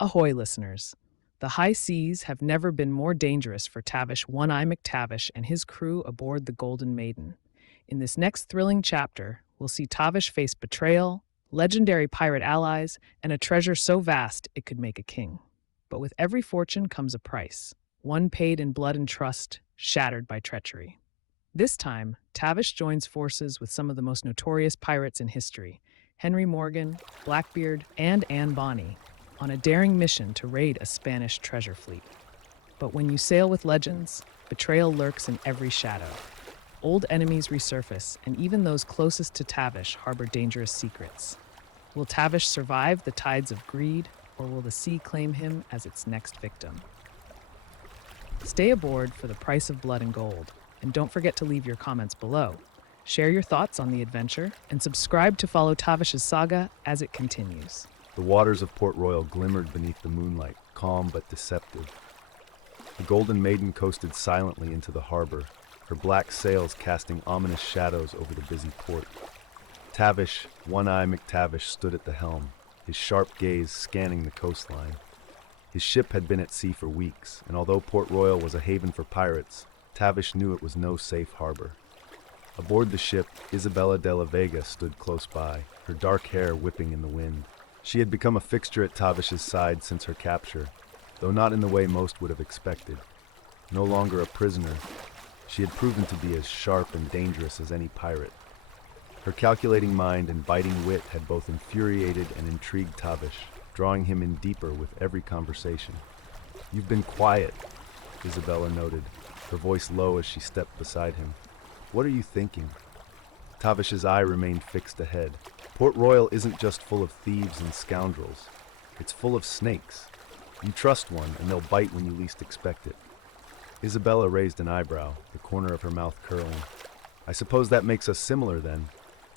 Ahoy, listeners. The high seas have never been more dangerous for Tavish One Eye McTavish and his crew aboard the Golden Maiden. In this next thrilling chapter, we'll see Tavish face betrayal, legendary pirate allies, and a treasure so vast it could make a king. But with every fortune comes a price, one paid in blood and trust, shattered by treachery. This time, Tavish joins forces with some of the most notorious pirates in history, Henry Morgan, Blackbeard, and Anne Bonny, on a daring mission to raid a Spanish treasure fleet. But when you sail with legends, betrayal lurks in every shadow. Old enemies resurface, and even those closest to Tavish harbor dangerous secrets. Will Tavish survive the tides of greed, or will the sea claim him as its next victim? Stay aboard for the price of blood and gold, and don't forget to leave your comments below. Share your thoughts on the adventure, and subscribe to follow Tavish's saga as it continues. The waters of Port Royal glimmered beneath the moonlight, calm but deceptive. The Golden Maiden coasted silently into the harbor, her black sails casting ominous shadows over the busy port. Tavish One Eye McTavish stood at the helm, his sharp gaze scanning the coastline. His ship had been at sea for weeks, and although Port Royal was a haven for pirates, Tavish knew it was no safe harbor. Aboard the ship, Isabela de la Vega stood close by, her dark hair whipping in the wind. She had become a fixture at Tavish's side since her capture, though not in the way most would have expected. No longer a prisoner, she had proven to be as sharp and dangerous as any pirate. Her calculating mind and biting wit had both infuriated and intrigued Tavish, drawing him in deeper with every conversation. "You've been quiet," Isabela noted, her voice low as she stepped beside him. "What are you thinking?" Tavish's eye remained fixed ahead. Port Royal isn't just full of thieves and scoundrels. It's full of snakes. You trust one, and they'll bite when you least expect it. Isabela raised an eyebrow, the corner of her mouth curling. "I suppose that makes us similar, then.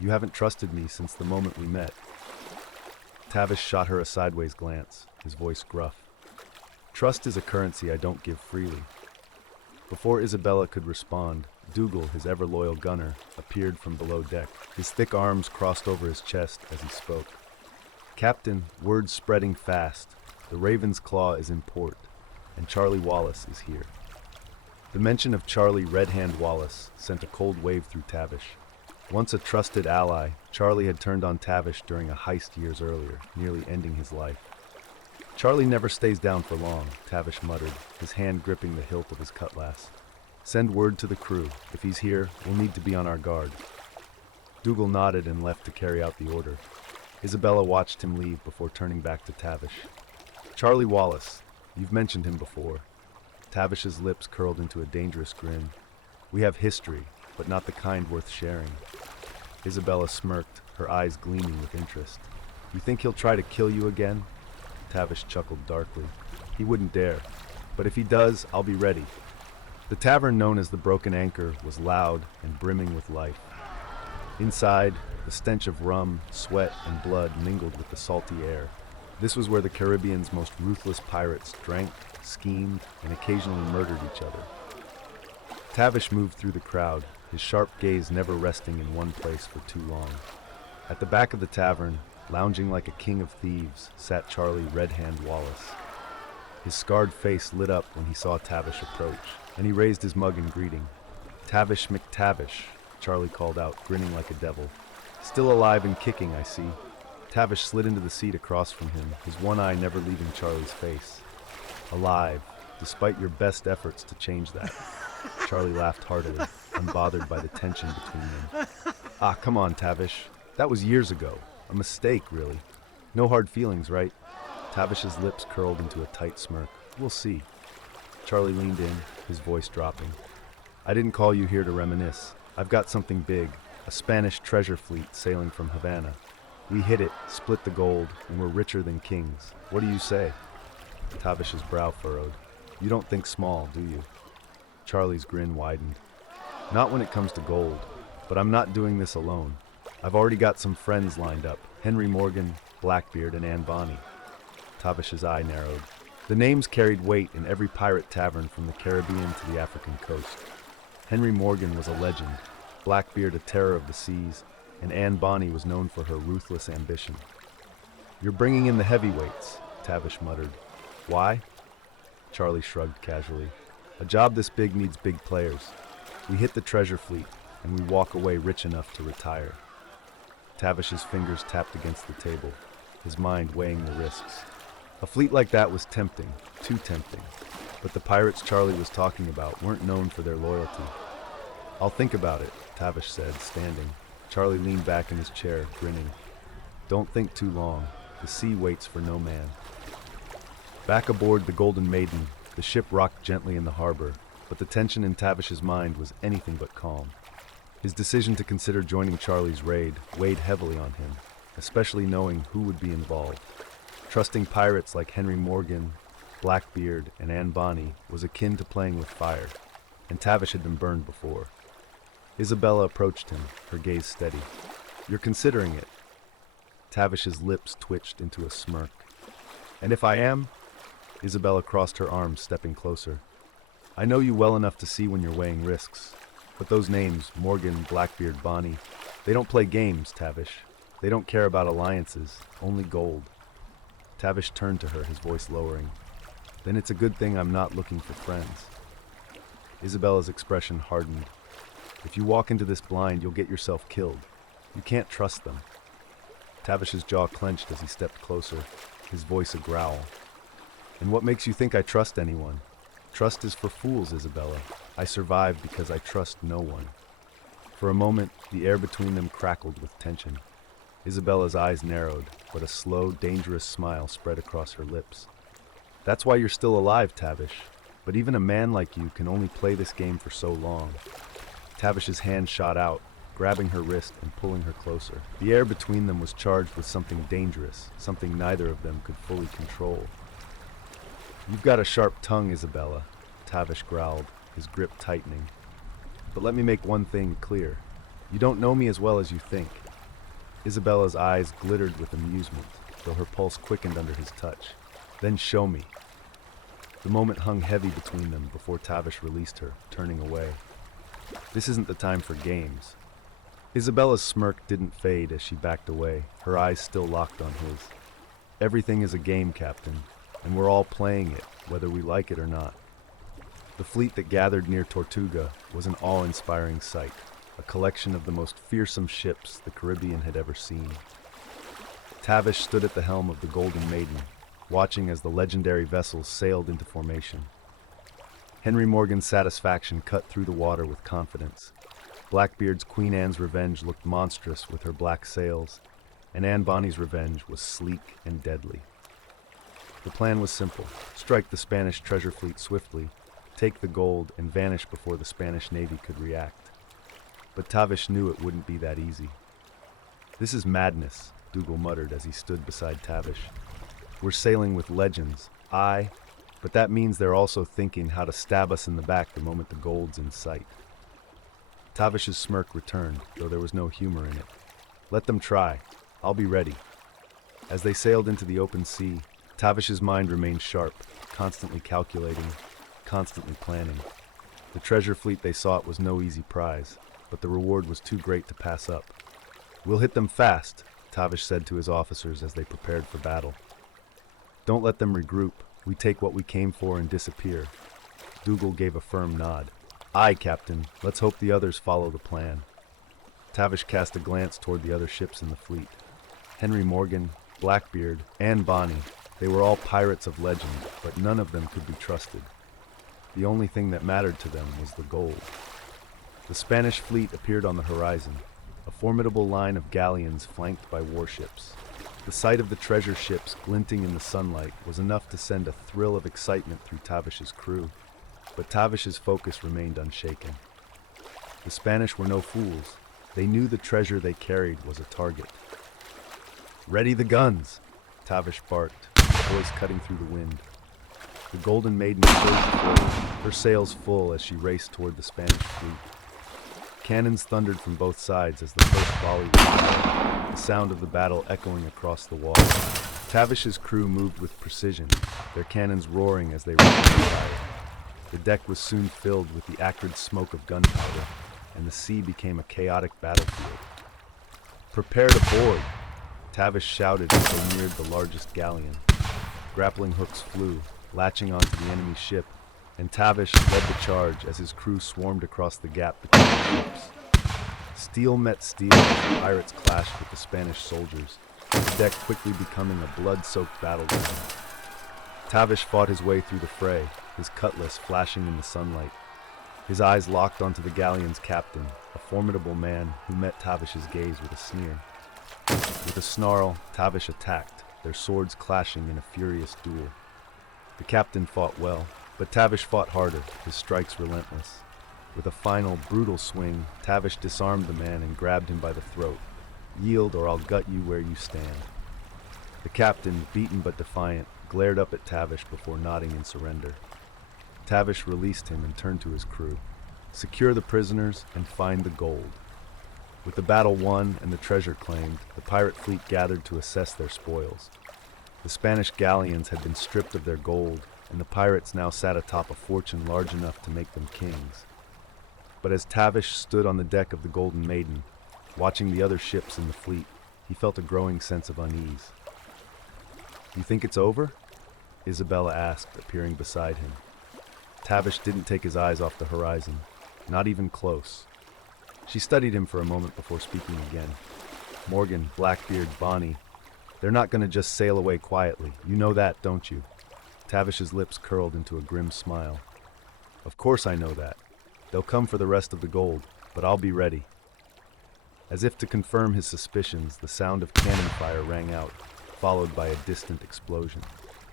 You haven't trusted me since the moment we met." Tavish shot her a sideways glance, his voice gruff. "Trust is a currency I don't give freely." Before Isabela could respond, Dougal, his ever-loyal gunner, appeared from below deck. His thick arms crossed over his chest as he spoke. "Captain, word's spreading fast. The Raven's Claw is in port, and Charlie Wallace is here." The mention of Charlie Red Hand Wallace sent a cold wave through Tavish. Once a trusted ally, Charlie had turned on Tavish during a heist years earlier, nearly ending his life. "Charlie never stays down for long," Tavish muttered, his hand gripping the hilt of his cutlass. "Send word to the crew. If he's here, we'll need to be on our guard." Dougal nodded and left to carry out the order. Isabela watched him leave before turning back to Tavish. "Charlie Wallace, you've mentioned him before." Tavish's lips curled into a dangerous grin. "We have history, but not the kind worth sharing." Isabela smirked, her eyes gleaming with interest. "You think he'll try to kill you again?" Tavish chuckled darkly. "He wouldn't dare. But if he does, I'll be ready." The tavern known as the Broken Anchor was loud and brimming with life. Inside, the stench of rum, sweat, and blood mingled with the salty air. This was where the Caribbean's most ruthless pirates drank, schemed, and occasionally murdered each other. Tavish moved through the crowd, his sharp gaze never resting in one place for too long. At the back of the tavern, lounging like a king of thieves, sat Charlie Red Hand Wallace. His scarred face lit up when he saw Tavish approach, and he raised his mug in greeting. "Tavish McTavish," Charlie called out, grinning like a devil. "Still alive and kicking, I see." Tavish slid into the seat across from him, his one eye never leaving Charlie's face. "Alive, despite your best efforts to change that." Charlie laughed heartily, unbothered by the tension between them. "Ah, come on, Tavish. That was years ago. A mistake, really. No hard feelings, right?" Tavish's lips curled into a tight smirk. "We'll see." Charlie leaned in, his voice dropping. "I didn't call you here to reminisce. I've got something big, a Spanish treasure fleet sailing from Havana. We hit it, split the gold, and we're richer than kings. What do you say?" Tavish's brow furrowed. "You don't think small, do you?" Charlie's grin widened. "Not when it comes to gold, but I'm not doing this alone. I've already got some friends lined up, Henry Morgan, Blackbeard, and Anne Bonny." Tavish's eye narrowed. The names carried weight in every pirate tavern from the Caribbean to the African coast. Henry Morgan was a legend, Blackbeard a terror of the seas, and Anne Bonny was known for her ruthless ambition. "You're bringing in the heavyweights. Tavish muttered. Why? Charlie shrugged casually. A job this big needs big players. We hit the treasure fleet, and we walk away rich enough to retire. Tavish's fingers tapped against the table, his mind weighing the risks. A fleet like that was tempting, too tempting. But the pirates Charlie was talking about weren't known for their loyalty. I'll think about it, Tavish said, standing. Charlie leaned back in his chair, grinning. Don't think too long. The sea waits for no man. Back aboard the Golden Maiden, the ship rocked gently in the harbor, but the tension in Tavish's mind was anything but calm. His decision to consider joining Charlie's raid weighed heavily on him, especially knowing who would be involved. Trusting pirates like Henry Morgan, Blackbeard, and Anne Bonny was akin to playing with fire, and Tavish had been burned before. Isabela approached him, her gaze steady. You're considering it. Tavish's lips twitched into a smirk. And if I am? Isabela crossed her arms, stepping closer. I know you well enough to see when you're weighing risks. But those names, Morgan, Blackbeard, Bonny, they don't play games, Tavish. They don't care about alliances, only gold. Tavish turned to her, his voice lowering. Then it's a good thing I'm not looking for friends. Isabela's expression hardened. If you walk into this blind, you'll get yourself killed. You can't trust them. Tavish's jaw clenched as he stepped closer, his voice a growl. And what makes you think I trust anyone? Trust is for fools, Isabela. I survive because I trust no one. For a moment, the air between them crackled with tension. Isabela's eyes narrowed, but a slow, dangerous smile spread across her lips. That's why you're still alive, Tavish. But even a man like you can only play this game for so long. Tavish's hand shot out, grabbing her wrist and pulling her closer. The air between them was charged with something dangerous, something neither of them could fully control. You've got a sharp tongue, Isabela, Tavish growled, his grip tightening. But let me make one thing clear. You don't know me as well as you think. Isabela's eyes glittered with amusement, though her pulse quickened under his touch. Then show me. The moment hung heavy between them before Tavish released her, turning away. This isn't the time for games. Isabela's smirk didn't fade as she backed away, her eyes still locked on his. Everything is a game, Captain, and we're all playing it, whether we like it or not. The fleet that gathered near Tortuga was an awe-inspiring sight, a collection of the most fearsome ships the Caribbean had ever seen. Tavish stood at the helm of the Golden Maiden, watching as the legendary vessels sailed into formation. Henry Morgan's satisfaction cut through the water with confidence. Blackbeard's Queen Anne's Revenge looked monstrous with her black sails, and Anne Bonny's Revenge was sleek and deadly. The plan was simple: strike the Spanish treasure fleet swiftly, take the gold, and vanish before the Spanish Navy could react. But Tavish knew it wouldn't be that easy. This is madness, Dougal muttered as he stood beside Tavish. We're sailing with legends, aye, but that means they're also thinking how to stab us in the back the moment the gold's in sight. Tavish's smirk returned, though there was no humor in it. Let them try. I'll be ready. As they sailed into the open sea, Tavish's mind remained sharp, constantly calculating, constantly planning. The treasure fleet they sought was no easy prize, but the reward was too great to pass up. We'll hit them fast, Tavish said to his officers as they prepared for battle. Don't let them regroup. We take what we came for and disappear. Dougal gave a firm nod. Aye, Captain. Let's hope the others follow the plan. Tavish cast a glance toward the other ships in the fleet. Henry Morgan, Blackbeard, Anne Bonny. They were all pirates of legend, but none of them could be trusted. The only thing that mattered to them was the gold. The Spanish fleet appeared on the horizon, a formidable line of galleons flanked by warships. The sight of the treasure ships glinting in the sunlight was enough to send a thrill of excitement through Tavish's crew, but Tavish's focus remained unshaken. The Spanish were no fools. They knew the treasure they carried was a target. Ready the guns, Tavish barked, his voice cutting through the wind. The Golden Maiden surged forward, her sails full as she raced toward the Spanish fleet. Cannons thundered from both sides as the first volley was fired, the sound of the battle echoing across the water. Tavish's crew moved with precision, their cannons roaring as they ran through fire. The deck was soon filled with the acrid smoke of gunpowder, and the sea became a chaotic battlefield. Prepare to board, Tavish shouted as they neared the largest galleon. Grappling hooks flew, latching onto the enemy ship, and Tavish led the charge as his crew swarmed across the gap between the ships. Steel met steel as the pirates clashed with the Spanish soldiers, the deck quickly becoming a blood-soaked battleground. Tavish fought his way through the fray, his cutlass flashing in the sunlight. His eyes locked onto the galleon's captain, a formidable man who met Tavish's gaze with a sneer. With a snarl, Tavish attacked, their swords clashing in a furious duel. The captain fought well, but Tavish fought harder, his strikes relentless. With a final, brutal swing, Tavish disarmed the man and grabbed him by the throat. "Yield or I'll gut you where you stand." The captain, beaten but defiant, glared up at Tavish before nodding in surrender. Tavish released him and turned to his crew. "Secure the prisoners and find the gold." With the battle won and the treasure claimed, the pirate fleet gathered to assess their spoils. The Spanish galleons had been stripped of their gold, and the pirates now sat atop a fortune large enough to make them kings. But as Tavish stood on the deck of the Golden Maiden, watching the other ships in the fleet, he felt a growing sense of unease. "You think it's over?" Isabela asked, appearing beside him. Tavish didn't take his eyes off the horizon, not even close. She studied him for a moment before speaking again. "Morgan, Blackbeard, Bonny, they're not going to just sail away quietly. You know that, don't you?" Tavish's lips curled into a grim smile. "Of course I know that. They'll come for the rest of the gold, but I'll be ready." As if to confirm his suspicions, the sound of cannon fire rang out, followed by a distant explosion.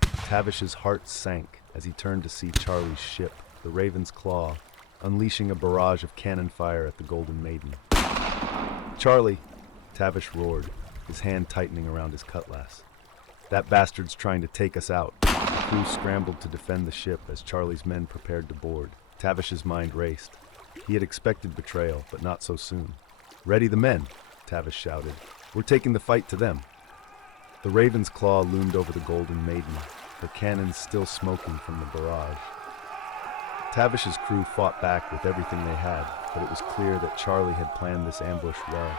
Tavish's heart sank as he turned to see Charlie's ship, the Raven's Claw, unleashing a barrage of cannon fire at the Golden Maiden. "Charlie!" Tavish roared, his hand tightening around his cutlass. "That bastard's trying to take us out." The crew scrambled to defend the ship as Charlie's men prepared to board. Tavish's mind raced. He had expected betrayal, but not so soon. "Ready the men!" Tavish shouted. "We're taking the fight to them." The Raven's Claw loomed over the Golden Maiden, her cannons still smoking from the barrage. Tavish's crew fought back with everything they had, but it was clear that Charlie had planned this ambush well.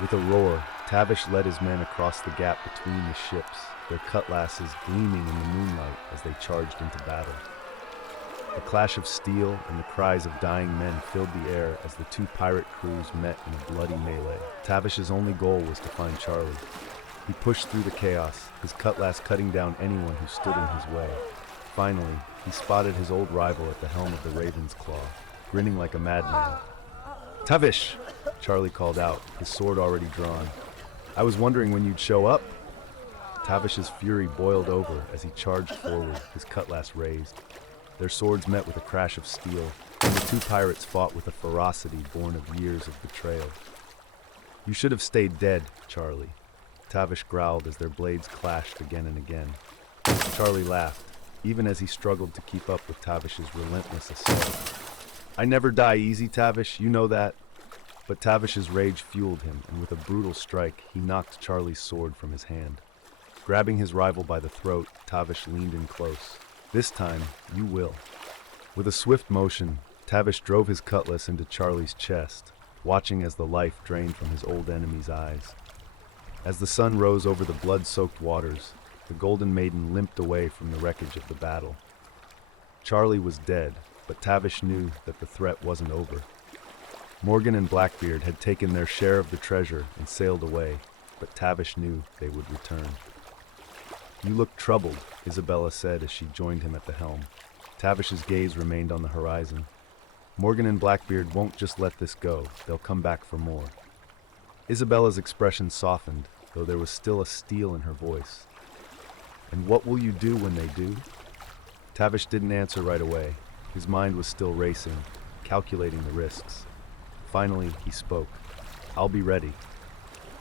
With a roar, Tavish led his men across the gap between the ships, their cutlasses gleaming in the moonlight as they charged into battle. The clash of steel and the cries of dying men filled the air as the two pirate crews met in a bloody melee. Tavish's only goal was to find Charlie. He pushed through the chaos, his cutlass cutting down anyone who stood in his way. Finally, he spotted his old rival at the helm of the Raven's Claw, grinning like a madman. "Tavish!" Charlie called out, his sword already drawn. "I was wondering when you'd show up." Tavish's fury boiled over as he charged forward, his cutlass raised. Their swords met with a crash of steel, and the two pirates fought with a ferocity born of years of betrayal. "You should have stayed dead, Charlie," Tavish growled as their blades clashed again and again. Charlie laughed, even as he struggled to keep up with Tavish's relentless assault. "I never die easy, Tavish, you know that." But Tavish's rage fueled him, and with a brutal strike, he knocked Charlie's sword from his hand. Grabbing his rival by the throat, Tavish leaned in close. "This time, you will." With a swift motion, Tavish drove his cutlass into Charlie's chest, watching as the life drained from his old enemy's eyes. As the sun rose over the blood-soaked waters, the Golden Maiden limped away from the wreckage of the battle. Charlie was dead, but Tavish knew that the threat wasn't over. Morgan and Blackbeard had taken their share of the treasure and sailed away, but Tavish knew they would return. "You look troubled," Isabela said as she joined him at the helm. Tavish's gaze remained on the horizon. "Morgan and Blackbeard won't just let this go. They'll come back for more." Isabela's expression softened, though there was still a steel in her voice. "And what will you do when they do?" Tavish didn't answer right away. His mind was still racing, calculating the risks. Finally, he spoke. "I'll be ready."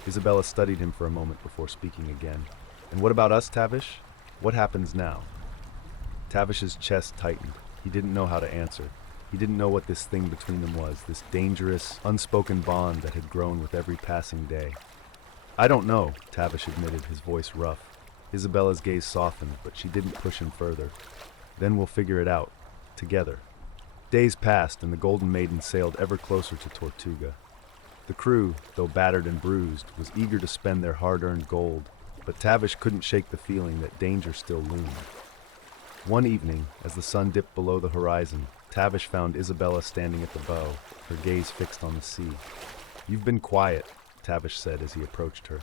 Isabela studied him for a moment before speaking again. "And what about us, Tavish? What happens now?" Tavish's chest tightened. He didn't know how to answer. He didn't know what this thing between them was, this dangerous, unspoken bond that had grown with every passing day. "I don't know," Tavish admitted, his voice rough. Isabela's gaze softened, but she didn't push him further. "Then we'll figure it out. Together." Days passed, and the Golden Maiden sailed ever closer to Tortuga. The crew, though battered and bruised, was eager to spend their hard-earned gold, but Tavish couldn't shake the feeling that danger still loomed. One evening, as the sun dipped below the horizon, Tavish found Isabela standing at the bow, her gaze fixed on the sea. "You've been quiet," Tavish said as he approached her.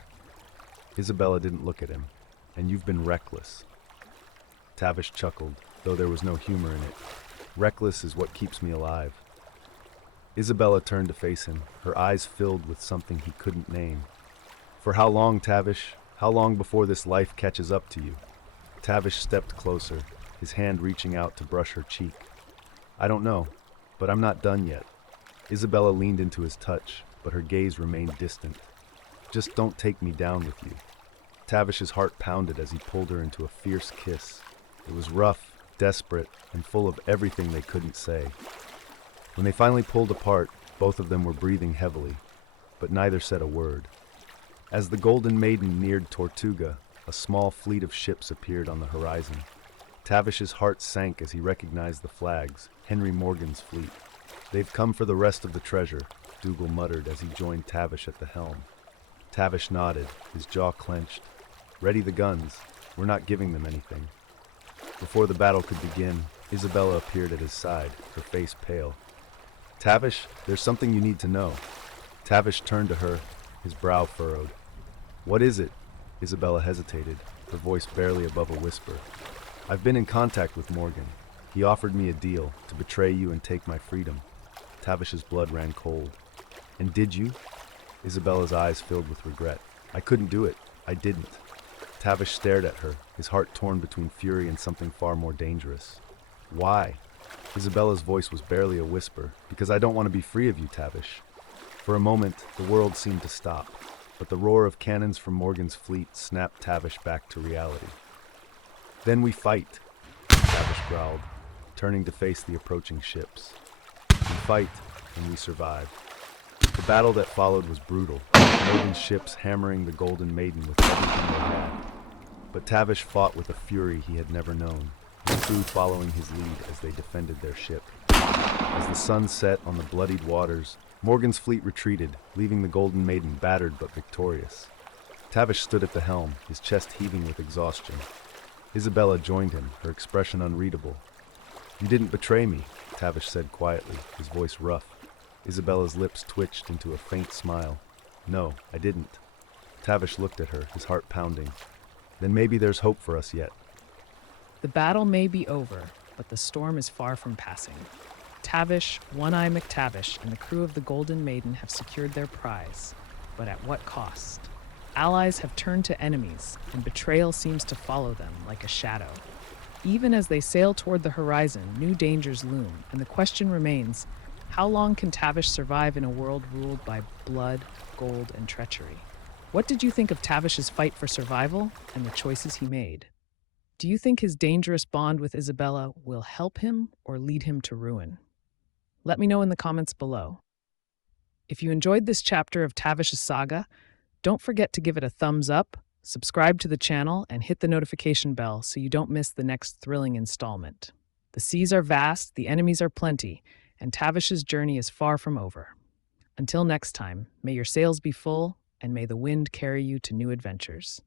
Isabela didn't look at him. "And you've been reckless." Tavish chuckled, though there was no humor in it. "Reckless is what keeps me alive." Isabela turned to face him, her eyes filled with something he couldn't name. "For how long, Tavish? How long before this life catches up to you?" Tavish stepped closer, his hand reaching out to brush her cheek. "I don't know, but I'm not done yet." Isabela leaned into his touch, but her gaze remained distant. "Just don't take me down with you." Tavish's heart pounded as he pulled her into a fierce kiss. It was rough, desperate, and full of everything they couldn't say. When they finally pulled apart, both of them were breathing heavily, but neither said a word. As the Golden Maiden neared Tortuga, a small fleet of ships appeared on the horizon. Tavish's heart sank as he recognized the flags, Henry Morgan's fleet. "They've come for the rest of the treasure," Dougal muttered as he joined Tavish at the helm. Tavish nodded, his jaw clenched. "Ready the guns. We're not giving them anything." Before the battle could begin, Isabela appeared at his side, her face pale. "Tavish, there's something you need to know." Tavish turned to her, his brow furrowed. "What is it?" Isabela hesitated, her voice barely above a whisper. "I've been in contact with Morgan. He offered me a deal to betray you and take my freedom." Tavish's blood ran cold. "And did you?" Isabela's eyes filled with regret. "I couldn't do it. I didn't." Tavish stared at her, his heart torn between fury and something far more dangerous. "Why?" Isabela's voice was barely a whisper. "Because I don't want to be free of you, Tavish." For a moment, the world seemed to stop, but the roar of cannons from Morgan's fleet snapped Tavish back to reality. "Then we fight," Tavish growled, turning to face the approaching ships. "We fight, and we survive." The battle that followed was brutal, Morgan's ships hammering the Golden Maiden with everything they had. But Tavish fought with a fury he had never known, his crew following his lead as they defended their ship. As the sun set on the bloodied waters, Morgan's fleet retreated, leaving the Golden Maiden battered but victorious. Tavish stood at the helm, his chest heaving with exhaustion. Isabela joined him, her expression unreadable. "You didn't betray me," Tavish said quietly, his voice rough. Isabela's lips twitched into a faint smile. "No, I didn't." Tavish looked at her, his heart pounding. "Then maybe there's hope for us yet." The battle may be over, but the storm is far from passing. Tavish, One Eye McTavish, and the crew of the Golden Maiden have secured their prize, but at what cost? Allies have turned to enemies, and betrayal seems to follow them like a shadow. Even as they sail toward the horizon, new dangers loom, and the question remains, how long can Tavish survive in a world ruled by blood, gold, and treachery? What did you think of Tavish's fight for survival and the choices he made? Do you think his dangerous bond with Isabela will help him or lead him to ruin? Let me know in the comments below. If you enjoyed this chapter of Tavish's saga, don't forget to give it a thumbs up, subscribe to the channel, and hit the notification bell so you don't miss the next thrilling installment. The seas are vast, the enemies are plenty, and Tavish's journey is far from over. Until next time, may your sails be full, and may the wind carry you to new adventures.